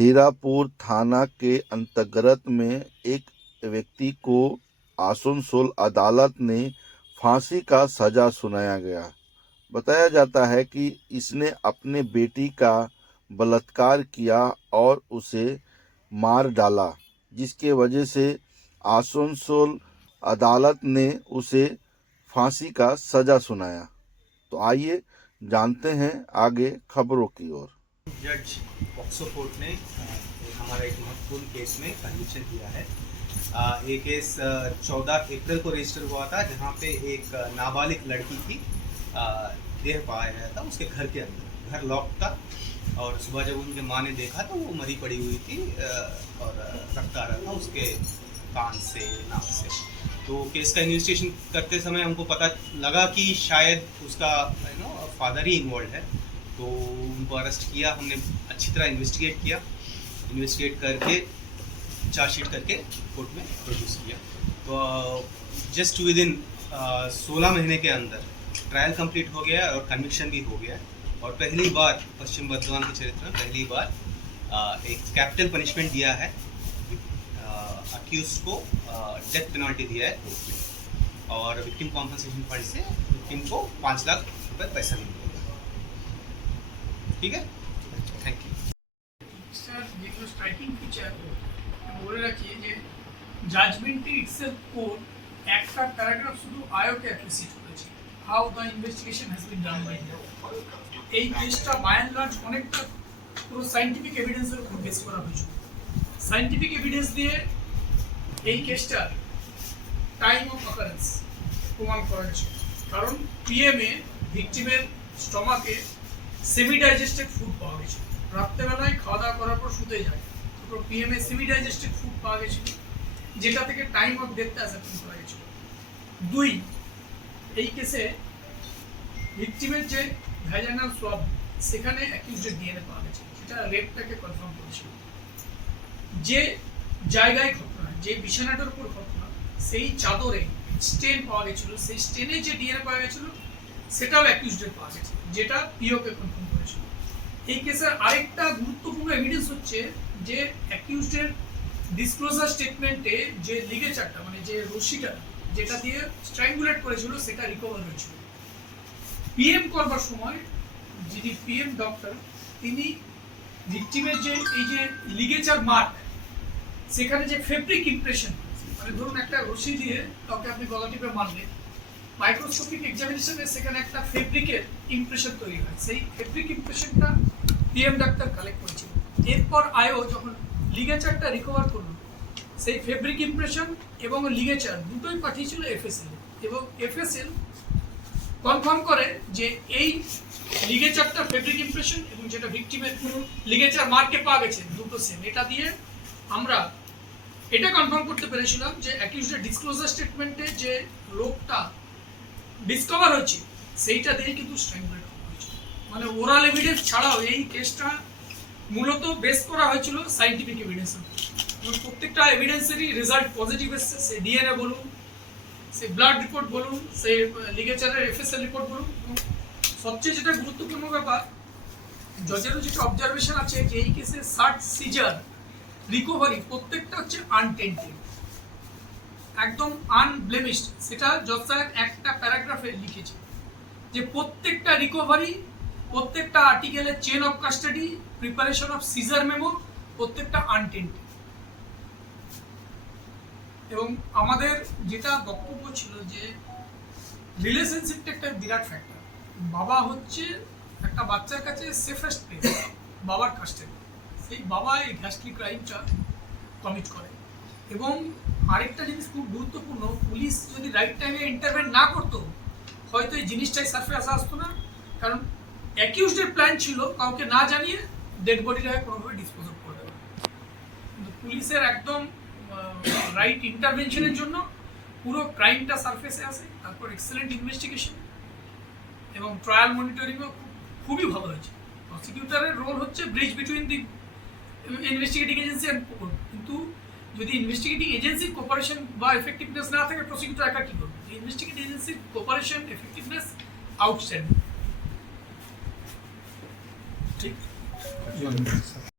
हीरापुर थाना के अंतर्गत में एक व्यक्ति को आसनसोल अदालत ने फांसी का सजा सुनाया गया। बताया जाता है कि इसने अपने बेटी का बलात्कार किया और उसे मार डाला, जिसके वजह से आसनसोल अदालत ने उसे फांसी का सजा सुनाया। तो आइए जानते हैं आगे खबरों की ओर। जज पॉक्सो कोर्ट ने हमारा एक महत्वपूर्ण केस में कन्विक्शन किया है। ये केस 14 अप्रैल को रजिस्टर हुआ था, जहां पे एक नाबालिग लड़की की देह पाया गया था उसके घर के अंदर। घर लॉक था और सुबह जब उनके माँ ने देखा तो वो मरी पड़ी हुई थी और रक्त आ रहा था उसके कान से, नाक से। तो केस का इन्वेस्टिगेशन करते समय हमको पता लगा कि शायद उसका फादर ही इन्वॉल्व है। तो उनको अरेस्ट किया, हमने अच्छी तरह इन्वेस्टिगेट करके चार्जशीट करके कोर्ट में प्रोड्यूस किया। तो जस्ट विद इन 16 महीने के अंदर ट्रायल कंप्लीट हो गया और कन्विक्शन भी हो गया। और पहली बार पश्चिम बर्धमान के चरित्र में पहली बार एक कैपिटल पनिशमेंट दिया है, अक्यूज को डेथ पेनल्टी दिया है कोर्ट में, और विक्टिम कॉम्पनसेशन फंड से विक्टिम को 5 लाख रुपए पैसा मिलेगा। ठीक है, थैंक यू স্যার। যেগুলো স্ট্রাইকিং ফিচার বলে রাখি যে জাজমেন্টে ইটসেলফ কোর্ট একটা প্যারাগ্রাফ শুধু আয়োকে অ্যাপ্রিসিয়েট করেছে, how the investigation has been done by him. এই কেসটা বাই অ্যান্ড লার্জ অনেকটা পুরো সায়েন্টিফিক এভিডেন্সের উপর বেস করা হয়েছিল। সায়েন্টিফিক এভিডেন্স দিয়ে এই কেসটার টাইম অফ অকারেন্স প্রমাণ করা গেছে। কারণ পিএমএ ভিকটিমের স্টমাকে সেমি ডাইজেস্টেড ফুড পাওয়া গেছিল। রাত্রেবেলায় খাওয়া দাওয়া করার পর শুতে যায়, তারপর পিএমএ সেমি ডাইজেস্টেড ফুড পাওয়া গেছিল, যেটা থেকে টাইম অফ ডেথটা অ্যাসার্টেন করা গেছিল। 2, এই কেসে ভিকটিমের যে ভ্যাজাইনাল সোয়াব, সেখানে অ্যাকিউজডের ডিএনএ পাওয়া গেছে, যেটা রেপটাকে কনফার্ম করেছিল। যে জায়গায় ঘটনা, যে বিছানাটার উপর ঘটনা, সেই চাদরে স্টেন পাওয়া গেছিল, সেই স্টেনে যে ডিএনএ পাওয়া গেছিল সেটাও অ্যাকিউজডের পাওয়া গেছে, যেটা পিওকে কনফার্ম করেছিল। এই কেসের আরেকটা গুরুত্বপূর্ণ এভিডেন্স হচ্ছে যে অ্যাকিউজডের ডিসক্লোজার স্টেটমেন্টে যে লিগেচারটা, মানে যে রশিটা যেটা দিয়ে স্ট্র্যাঙ্গুলেট করেছিল, সেটা রিকভার হয়েছিল। পিএম করবার সময় যিনি পিএম ডক্টর, তিনি ভিকটিমের যে এই যে লিগেচার মার্ক, সেখানে যে ফেব্রিক ইমপ্রেশন, মানে ধরুন একটা রশি দিয়ে কাউকে আপনি গলা টিপে মারলে মাইক্রোস্কোপিক এক্সামিনেশনে সেখানে একটা ফেব্রিকের ইমপ্রেশন তৈরি হয়। সেই ফেব্রিক ইমপ্রেশনটা পিএম ডাক্তার কালেক্ট করেছিল। এরপর আয়ো যখন লিগেচারটা রিকভার করলো, সেই ফেব্রিক ইমপ্রেশন এবং লিগেচার দুটোই পাঠিয়েছিল এফএসএল, এবং এফএসএল কনফার্ম করে যে এই লিগেচারটা ফেব্রিক ইমপ্রেশন এবং যেটা ভিকটিমের লিগেচার মার্কে পাওয়া গেছে দুটো সেম। এটা দিয়ে আমরা এটা কনফার্ম করতে পেরেছিলাম যে অ্যাকিউজডের ডিসক্লোজার স্টেটমেন্টে যে রোগটা ডিসকভার হয়েছে সেইটা দিয়ে কিন্তু স্ট্র্যাঙ্গুলেট হয়েছিল। মানে ওরাল এভিডেন্স ছাড়াও এই কেসটা মূলত বেস করা হয়েছিল সায়েন্টিফিক এভিডেন্সের উপর। এবং প্রত্যেকটা এভিডেন্সেরই রেজাল্ট পজিটিভ এসছে, সে ডিএনএ বলুন, সে ব্লাড রিপোর্ট বলুন, সে লিগেচারের এফএসএল রিপোর্ট বলুন। এবং সবচেয়ে যেটা গুরুত্বপূর্ণ ব্যাপার, জজেরও যেটা অবজারভেশন আছে যে এই কেসে সার্চ, সিজার, রিকভারি প্রত্যেকটা হচ্ছে আনটেন্টেড, একদম আনব্লেমিশড। সেটা জজ সাহেব একটা প্যারাগ্রাফে লিখেছে যে প্রত্যেকটা রিকভারি, প্রত্যেকটা আর্টিকেলের chain of custody, preparation of seizure memo, প্রত্যেকটা আনটেন্টেড। এবং আমাদের যেটা বক্তব্য ছিল যে রিলেশনশিপটা একটা বিরাট ফ্যাক্টর। বাবা হচ্ছে একটা বাচ্চার কাছে সেফেস্ট প্লেস, বাবার কাস্টাডি। সেই বাবা এই ঘ্যাস্টলি ক্রাইমটা কমিট করে। এবং আরেকটা জিনিস খুব গুরুত্বপূর্ণ, পুলিশ যদি রাইট টাইমে ইন্টারভেন না করতো, হয়তো এই জিনিসটাই সার্ফেস আসতো না। কারণ অ্যাকিউজডের প্ল্যান ছিল কাউকে না জানিয়ে ডেড বডিটাকে কোনোভাবে ডিসপোজ অফ করে দেওয়া। কিন্তু পুলিশের একদম রাইট ইন্টারভেনশনের জন্য পুরো ক্রাইমটা সার্ফেসে আসে। তারপর এক্সেলেন্ট ইনভেস্টিগেশন এবং ট্রায়াল মনিটরিংও খুবই ভালো হয়েছে। প্রসিকিউটরের রোল হচ্ছে bridge between the investigating agency and court. কিন্তু যদি ইনভেস্টিগেটিং এজেন্সির কোপারেশন বা এফেক্টিভনেস না থাকে, প্রসিকিউটর একা কী করবে? ইনভেস্টিগেটিং এজেন্সির কোপারেশন, এফেক্টিভনেস আউটস্ট্যান্ডিং। ঠিক।